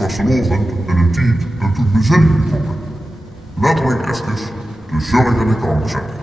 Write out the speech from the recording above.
vastelovend en een tijd en toen bezinning getrokken. Letterlijk even de zorg in de kant zetten.